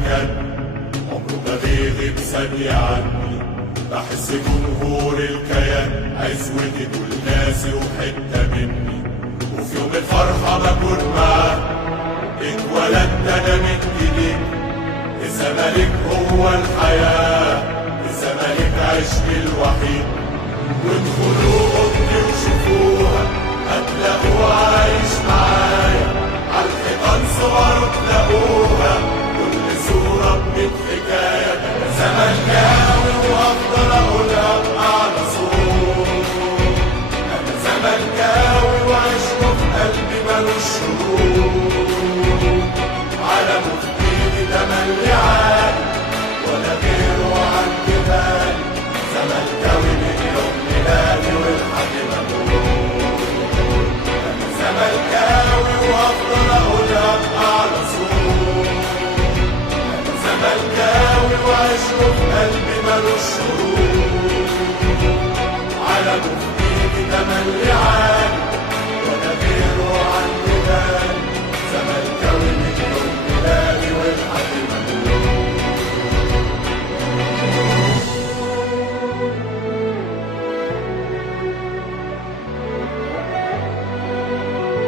مكان عمره ما بيغيب ثانية عني. بحس جمهور الكيان عزوتي دول ناسي وحتة مني، وفي يوم الفرحة بكون معاه. اتولدت أنا من جديد، الزمالك هو الحياة، الزمالك عشقي الوحيد. وادخلوا اوضتي وشوفوها هتلاقوه عايش معايا، عالحيطان صوره تلاقوها كل صورة بميت حكاية. أنا زملكاوي وهفضل أقولها بأعلى صوت، أنا زملكاوي وعشقه في قلبي ملوش شروط. علمه في إيدي تملي عالي ولا غيره عندي غالي، زملكاوي من يوم ميلادي والحق ممنون. أنا زملكاوي وهفضل أقولها بأعلى صوت، أنا زملكاوي وعشقه في قلبي ملوش شروط.